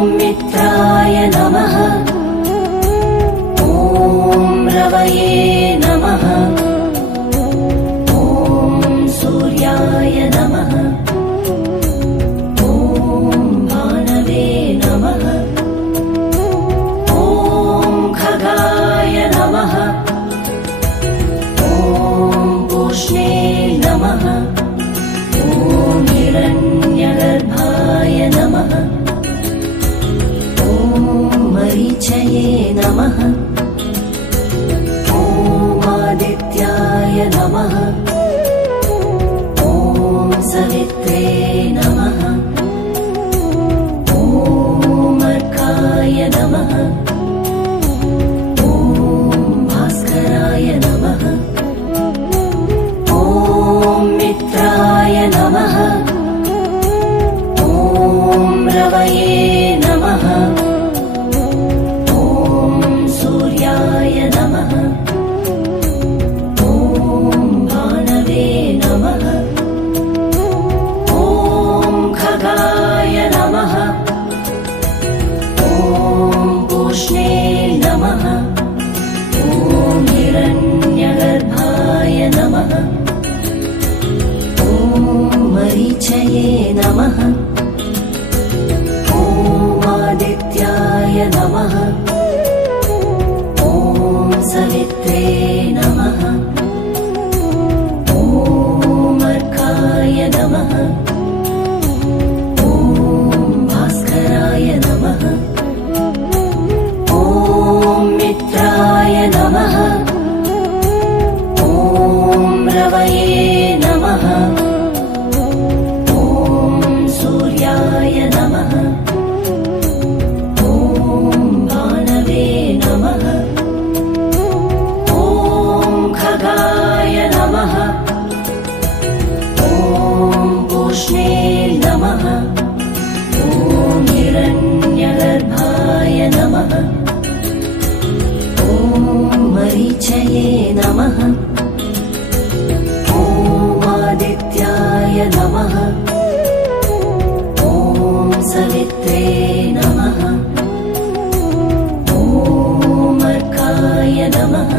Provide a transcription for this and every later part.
मित्राय नमः। ॐ रवये नमः। ॐ सूर्याय नमः। ॐ भानवे नमः। ॐ खगाय नमः। ॐ पूष्णे नमः। ॐ हिरण्यगर्भाय नमः। मरीचये नमः। ॐ आदित्याय नमः। ॐ सवित्रे नमः। ॐ अर्काय नमः। ॐ भास्कराय नमः। ॐ मित्राय नमः। ॐ रवये नमः। सूर्याय नमः। ॐ भानवे नमः। ॐ खगाय नमः। ॐ पूष्णे नमः। ॐ हिरण्यगर्भाय नमः। ॐ मरीचये नमः। ॐ आदित्याय नमः। सवित्रे नमः। ॐ अर्काय नमः। ॐ भास्कराय नमः। ॐ मित्राय नमः। ॐ रवये नमः। ॐ सूर्याय नमः। ॐ भानवे नमः। खगाय नमः। ॐ पूष्णे नमः। ॐ हिरण्यगर्भाय नमः। ॐ मरीचये नमः। ॐ आदित्याय नमः। ॐ सवित्रे नमः। ॐ अर्काय नमः।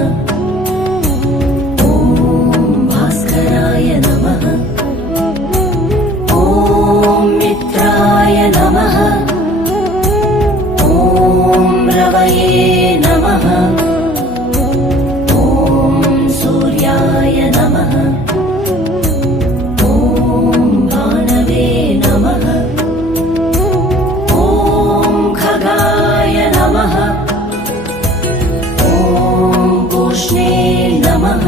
नमः। ॐ मित्राय नमः। ॐ रवये नमः। ॐ सूर्याय नमः। ॐ भानवे नमः। ॐ खगाय नमः। ॐ पूष्णे नमः।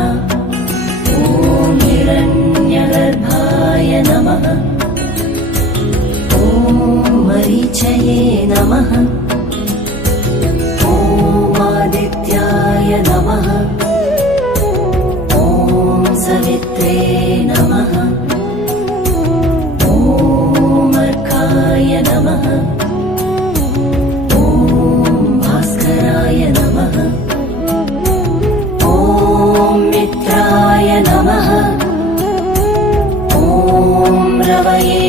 ॐ हिरण्यगर्भाय नमः। ॐ मरीचये नमः। ॐ आदित्याय नमः। ॐ सवित्रे नमः। ॐ अर्काय नमः। ॐ भास्कराय नमः। ॐ मित्राय नमः। ॐ रवये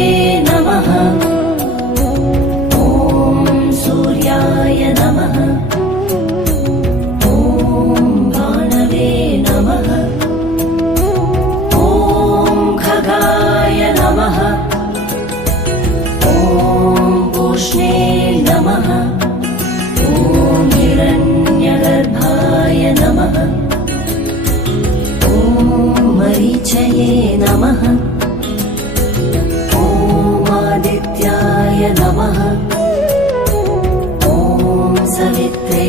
नमः। ॐ सूर्याय नमः। ॐ भानवे नमः। ॐ खगाय नमः। ॐ पूष्णे नमः। ॐ हिरण्यगर्भाय नमः। ॐ मरीचये नमः। ॐ आदित्याय नमः। ॐ सवित्रे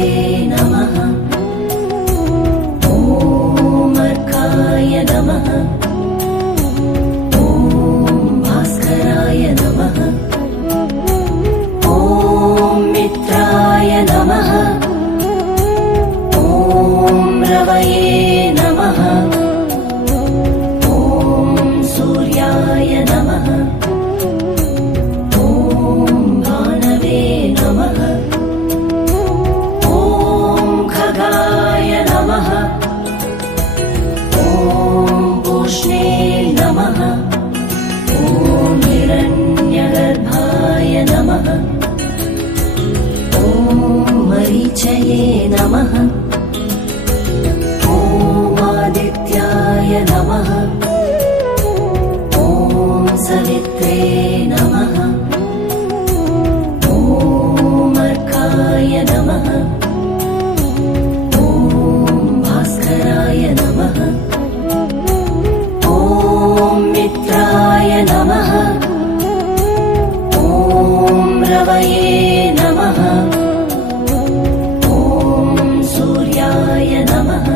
नमः। ॐ अर्काय नमः। ॐ भास्कराय नमः। ॐ मित्राय नमः। ॐ रवये नमः। ॐ सूर्याय नमः। ॐ भानवे नमः। ॐ खगाय नमः। ॐ पूष्णे नमः। ॐ हिरण्यगर्भाय नमः। नमः ॐ आदित्याय नमः ॐ सवित्रे नमः ॐ अर्काय नमः ॐ भास्कराय नमः ॐ मित्राय नमः ॐ रवये नमः ॐ सूर्याय नमः